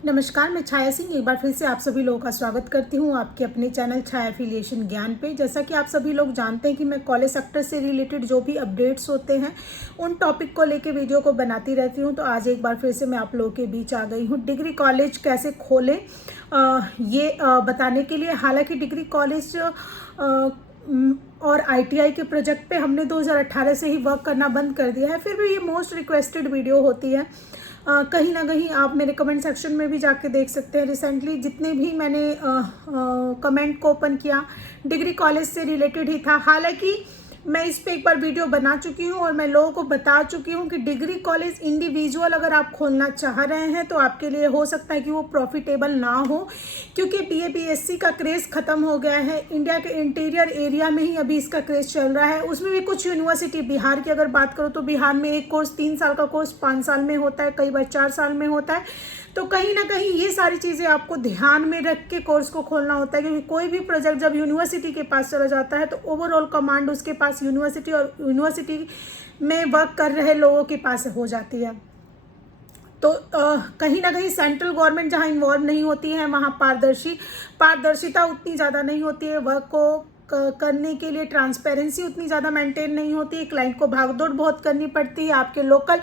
नमस्कार, मैं छाया सिंह एक बार फिर से आप सभी लोगों का स्वागत करती हूँ आपके अपने चैनल छाया एफिलिएशन ज्ञान पे। जैसा कि आप सभी लोग जानते हैं कि मैं कॉलेज सेक्टर से रिलेटेड जो भी अपडेट्स होते हैं उन टॉपिक को लेके वीडियो को बनाती रहती हूँ। तो आज एक बार फिर से मैं आप लोगों के बीच आ गई हूँ डिग्री कॉलेज कैसे खोलें ये बताने के लिए। हालांकि डिग्री कॉलेज और आईटीआई के प्रोजेक्ट पे हमने 2018 से ही वर्क करना बंद कर दिया है, फिर भी ये मोस्ट रिक्वेस्टेड वीडियो होती है। कहीं ना कहीं आप मेरे कमेंट सेक्शन में भी जाके देख सकते हैं। रिसेंटली जितने भी मैंने कमेंट को ओपन किया डिग्री कॉलेज से रिलेटेड ही था। हालांकि मैं इस पे एक बार वीडियो बना चुकी हूँ और मैं लोगों को बता चुकी हूँ कि डिग्री कॉलेज इंडिविजुअल अगर आप खोलना चाह रहे हैं तो आपके लिए हो सकता है कि वो प्रॉफिटेबल ना हो, क्योंकि बीए बीएससी का क्रेज़ ख़त्म हो गया है। इंडिया के इंटीरियर एरिया में ही अभी इसका क्रेज़ चल रहा है। उसमें भी कुछ यूनिवर्सिटी, बिहार की अगर बात करो तो बिहार में एक कोर्स 3 साल का कोर्स 5 साल में होता है, कई बार 4 साल में होता है। तो कहीं ना कहीं ये सारी चीज़ें आपको ध्यान में रख के कोर्स को खोलना होता है, क्योंकि कोई भी प्रोजेक्ट जब यूनिवर्सिटी के पास चला जाता है तो ओवरऑल कमांड उसके पास यूनिवर्सिटी और यूनिवर्सिटी में वर्क कर रहे लोगों के पास हो जाती है। तो कहीं ना कहीं सेंट्रल गवर्नमेंट जहाँ इन्वॉल्व नहीं होती है वहाँ पारदर्शिता उतनी ज़्यादा नहीं होती है। वर्क को करने के लिए ट्रांसपेरेंसी उतनी ज़्यादा मेंटेन नहीं होती है। क्लाइंट को भागदौड़ बहुत करनी पड़ती है। आपके लोकल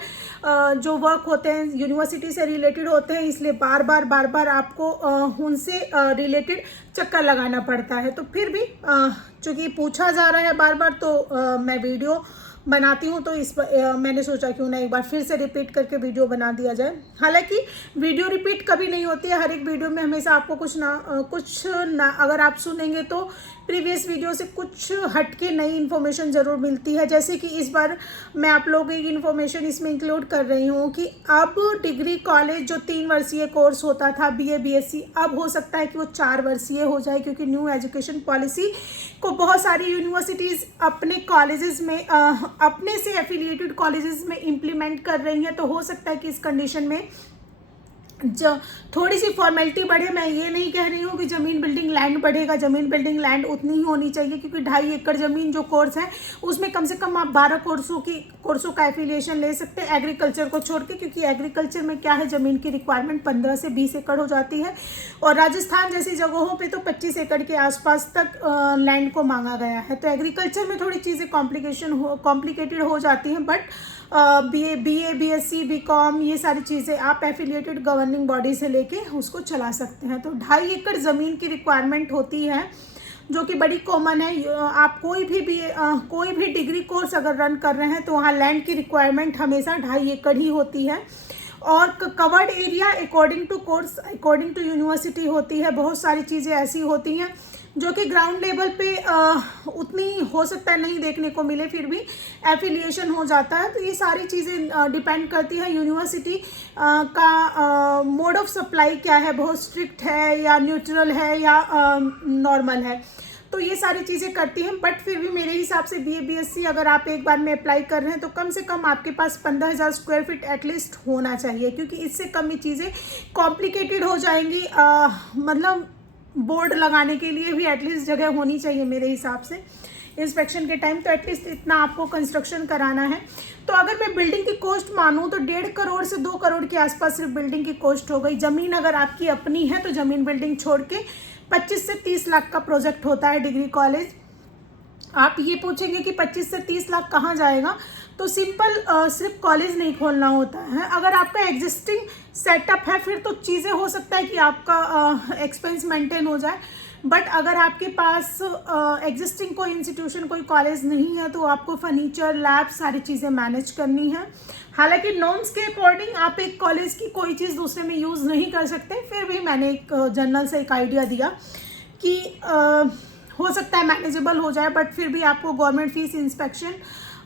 जो वर्क होते हैं यूनिवर्सिटी से रिलेटेड होते हैं, इसलिए बार बार आपको उनसे रिलेटेड चक्कर लगाना पड़ता है। तो फिर भी चूँकि पूछा जा रहा है बार बार, तो मैं वीडियो बनाती हूँ। तो इस पर मैंने सोचा क्यों ना एक बार फिर से रिपीट करके वीडियो बना दिया जाए। हालांकि वीडियो रिपीट कभी नहीं होती है, हर एक वीडियो में हमेशा आपको कुछ ना अगर आप सुनेंगे तो प्रीवियस वीडियो से कुछ हटके नई इन्फॉर्मेशन ज़रूर मिलती है। जैसे कि इस बार मैं आप लोगों को एक इन्फॉर्मेशन इसमें इंक्लूड कर रही हूँ कि अब डिग्री कॉलेज जो 3 वर्षीय कोर्स होता था बीए बीएससी, अब हो सकता है कि वो 4 वर्षीय हो जाए, क्योंकि न्यू एजुकेशन पॉलिसी को बहुत सारी यूनिवर्सिटीज़ अपने कॉलेजेस में अपने से एफिलिएटेड कॉलेजेस में इम्प्लीमेंट कर रही हैं। तो हो सकता है कि इस कंडीशन में जो थोड़ी सी फॉर्मेलिटी बढ़े। मैं ये नहीं कह रही हूँ कि ज़मीन बिल्डिंग लैंड बढ़ेगा, ज़मीन बिल्डिंग लैंड उतनी ही होनी चाहिए, क्योंकि 2.5 एकड़ ज़मीन जो कोर्स है उसमें कम से कम आप 12 कोर्सों का एफिलिएशन ले सकते हैं एग्रीकल्चर को छोड़ के, क्योंकि एग्रीकल्चर में क्या है, ज़मीन की रिक्वायरमेंट 15 से 20 एकड़ हो जाती है। और राजस्थान जैसी जगहों पर तो 25 एकड़ के आसपास तक लैंड को मांगा गया है। तो एग्रीकल्चर में थोड़ी चीज़ें कॉम्प्लिकेटेड हो जाती हैं। बट बीए बीएससी बीकॉम ये सारी चीज़ें आप एफिलिएटेड गवर्निंग बॉडी से लेके उसको चला सकते हैं। तो 2.5 एकड़ ज़मीन की रिक्वायरमेंट होती है, जो कि बड़ी कॉमन है। आप कोई भी डिग्री कोर्स अगर रन कर रहे हैं तो वहाँ लैंड की रिक्वायरमेंट हमेशा 2.5 एकड़ ही होती है। और covered area according to course, according to university होती है। बहुत सारी चीज़ें ऐसी होती हैं जो कि ग्राउंड लेवल पे उतनी हो सकता है नहीं देखने को मिले, फिर भी एफिलिएशन हो जाता है। तो ये सारी चीज़ें डिपेंड करती है यूनिवर्सिटी का मोड ऑफ सप्लाई क्या है, बहुत स्ट्रिक्ट है या न्यूट्रल है या नॉर्मल है। तो ये सारी चीज़ें करती हैं। बट फिर भी मेरे हिसाब से बीए बीएससी अगर आप एक बार में अप्लाई कर रहे हैं तो कम से कम आपके पास 15,000 स्क्वायर फीट एटलीस्ट होना चाहिए, क्योंकि इससे कम ही चीज़ें कॉम्प्लिकेटेड हो जाएंगी। मतलब बोर्ड लगाने के लिए भी एटलीस्ट जगह होनी चाहिए मेरे हिसाब से इंस्पेक्शन के टाइम। तो एटलीस्ट इतना आपको कंस्ट्रक्शन कराना है। तो अगर मैं बिल्डिंग की कॉस्ट मानूँ तो 1.5 करोड़ से 2 करोड़ के आसपास सिर्फ बिल्डिंग की कॉस्ट हो गई। ज़मीन अगर आपकी अपनी है तो ज़मीन बिल्डिंग छोड़ के 25 से 30 लाख का प्रोजेक्ट होता है डिग्री कॉलेज। आप ये पूछेंगे कि 25 से 30 लाख कहाँ जाएगा, तो सिंपल सिर्फ कॉलेज नहीं खोलना होता है। अगर आपका एग्जिस्टिंग सेटअप है फिर तो चीज़ें हो सकता है कि आपका एक्सपेंस मेंटेन हो जाए। बट अगर आपके पास एग्जिस्टिंग कोई इंस्टीट्यूशन, कोई कॉलेज नहीं है, तो आपको फर्नीचर, लैब, सारी चीज़ें मैनेज करनी है। हालांकि नॉर्म्स के अकॉर्डिंग आप एक कॉलेज की कोई चीज़ दूसरे में यूज़ नहीं कर सकते, फिर भी मैंने एक जनरल से एक आइडिया दिया कि हो सकता है मैनेजेबल हो जाए। बट फिर भी आपको गवर्नमेंट फीस, इंस्पेक्शन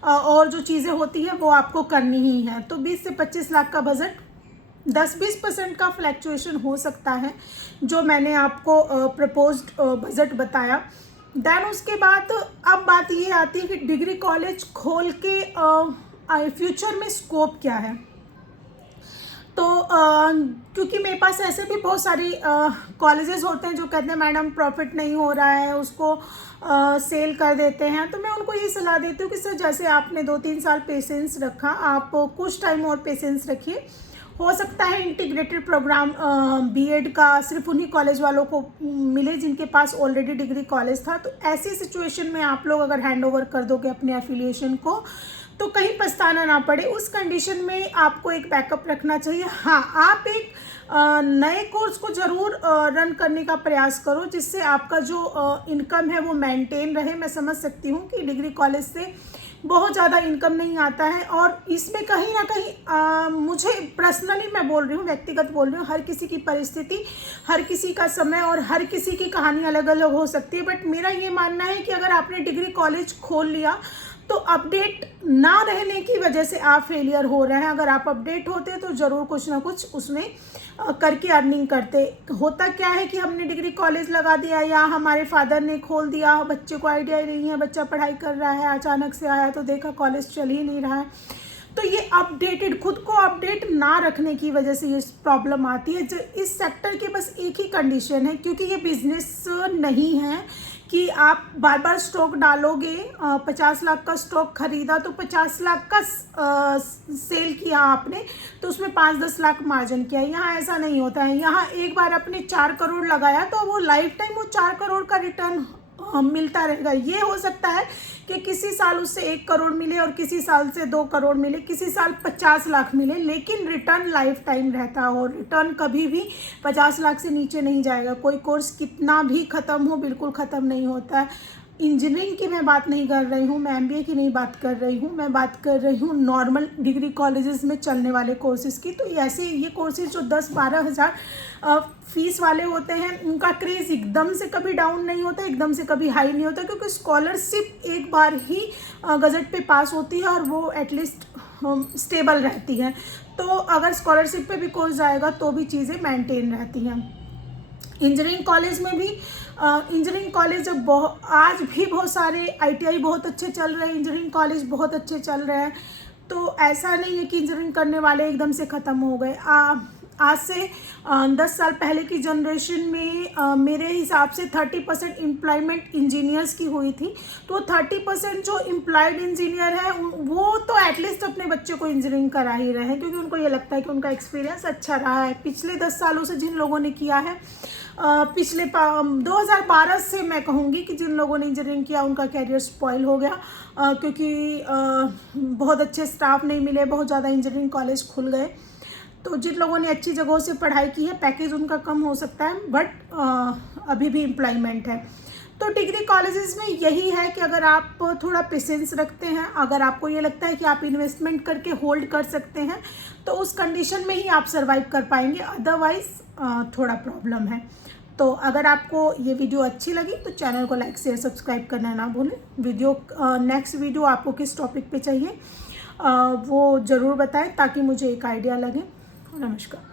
और जो चीज़ें होती हैं वो आपको करनी ही है। तो 20 से 25 लाख का बजट, 10-20% का फ्लैक्चुएशन हो सकता है, जो मैंने आपको प्रपोज्ड बजट बताया। देन उसके बाद अब बात ये आती है कि डिग्री कॉलेज खोल के फ्यूचर में स्कोप क्या है। तो क्योंकि मेरे पास ऐसे भी बहुत सारी कॉलेजेस होते हैं जो कहते हैं मैडम प्रॉफिट नहीं हो रहा है, उसको सेल कर देते हैं। तो मैं उनको ये सलाह देती हूँ कि सर, जैसे आपने 2-3 साल पेशेंस रखा, आप कुछ टाइम और पेशेंस रखिए हो सकता है इंटीग्रेटेड प्रोग्राम बीएड का सिर्फ उन्हीं कॉलेज वालों को मिले जिनके पास ऑलरेडी डिग्री कॉलेज था। तो ऐसी सिचुएशन में आप लोग अगर हैंड ओवर कर दोगे अपने एफिलिएशन को तो कहीं पछताना ना पड़े। उस कंडीशन में आपको एक बैकअप रखना चाहिए। हाँ, आप एक नए कोर्स को ज़रूर रन करने का प्रयास करो जिससे आपका जो इनकम है वो मेंटेन रहे। मैं समझ सकती हूँ कि डिग्री कॉलेज से बहुत ज़्यादा इनकम नहीं आता है और इसमें कहीं ना कहीं मुझे पर्सनली मैं बोल रही हूँ, व्यक्तिगत बोल रही हूँ, हर किसी की परिस्थिति, हर किसी का समय और हर किसी की कहानी अलग अलग हो सकती है। बट मेरा ये मानना है कि अगर आपने डिग्री कॉलेज खोल लिया तो अपडेट ना रहने की वजह से आप फेलियर हो रहे हैं। अगर आप अपडेट होते तो ज़रूर कुछ ना कुछ उसमें करके अर्निंग करते। होता क्या है कि हमने डिग्री कॉलेज लगा दिया या हमारे फादर ने खोल दिया, बच्चे को आइडिया ही नहीं है, बच्चा पढ़ाई कर रहा है, अचानक से आया तो देखा कॉलेज चल ही नहीं रहा है। तो ये अपडेटेड, खुद को अपडेट ना रखने की वजह से ये प्रॉब्लम आती है। जो इस सेक्टर की बस एक ही कंडीशन है, क्योंकि ये बिजनेस नहीं है कि आप बार बार स्टॉक डालोगे। 50 लाख का स्टॉक खरीदा तो 50 लाख का सेल किया आपने तो उसमें 5-10 लाख मार्जिन किया। यहाँ ऐसा नहीं होता है। यहाँ एक बार आपने 4 करोड़ लगाया तो वो लाइफ टाइम वो 4 करोड़ का रिटर्न मिलता रहेगा। ये हो सकता है कि किसी साल उससे 1 करोड़ मिले और किसी साल से 2 करोड़ मिले, किसी साल 50 लाख मिले, लेकिन रिटर्न लाइफ टाइम रहता है और रिटर्न कभी भी 50 लाख से नीचे नहीं जाएगा। कोई कोर्स कितना भी ख़त्म हो, बिल्कुल ख़त्म नहीं होता है। इंजीनियरिंग की मैं बात नहीं कर रही हूँ, मैं एमबीए की नहीं बात कर रही हूँ, मैं बात कर रही हूँ नॉर्मल डिग्री कॉलेजेस में चलने वाले कोर्सेज़ की। तो ऐसे ये कोर्सेज़ जो 10-12 हज़ार फीस वाले होते हैं उनका क्रेज़ एकदम से कभी डाउन नहीं होता, एकदम से कभी हाई नहीं होता, क्योंकि स्कॉलरशिप एक बार ही गज़ट पे पास होती है और वो एटलीस्ट स्टेबल रहती है। तो अगर स्कॉलरशिप पे भी कोर्स जाएगा तो भी चीज़ें मेंटेन रहती हैं। इंजीनियरिंग कॉलेज में भी इंजीनियरिंग कॉलेज आज भी बहुत सारे आईटीआई बहुत अच्छे चल रहे हैं, इंजीनियरिंग कॉलेज बहुत अच्छे चल रहे हैं। तो ऐसा नहीं है कि इंजीनियरिंग करने वाले एकदम से ख़त्म हो गए। आज से 10 साल पहले की जनरेशन में मेरे हिसाब से 30% एम्प्लॉयमेंट इंजीनियर्स की हुई थी। तो 30% जो एम्प्लॉयड इंजीनियर है वो तो एटलीस्ट अपने बच्चे को इंजीनियरिंग करा ही रहे हैं, क्योंकि उनको ये लगता है कि उनका एक्सपीरियंस अच्छा रहा है। पिछले 10 सालों से जिन लोगों ने किया है, पिछले 2012 से मैं कहूँगी कि जिन लोगों ने इंजीनियरिंग किया उनका कैरियर स्पॉइल हो गया, क्योंकि बहुत अच्छे स्टाफ नहीं मिले, बहुत ज़्यादा इंजीनियरिंग कॉलेज खुल गए। तो जिन लोगों ने अच्छी जगहों से पढ़ाई की है पैकेज उनका कम हो सकता है, बट अभी भी एम्प्लॉयमेंट है। तो डिग्री कॉलेजेस में यही है कि अगर आप थोड़ा पेशेंस रखते हैं, अगर आपको ये लगता है कि आप इन्वेस्टमेंट करके होल्ड कर सकते हैं तो उस कंडीशन में ही आप सर्वाइव कर पाएंगे, अदरवाइज थोड़ा प्रॉब्लम है। तो अगर आपको ये वीडियो अच्छी लगी तो चैनल को लाइक शेयर सब्सक्राइब करना ना भूलें। नेक्स्ट वीडियो आपको किस टॉपिक पे चाहिए वो ज़रूर बताएं ताकि मुझे एक आइडिया लगे। नमस्कार।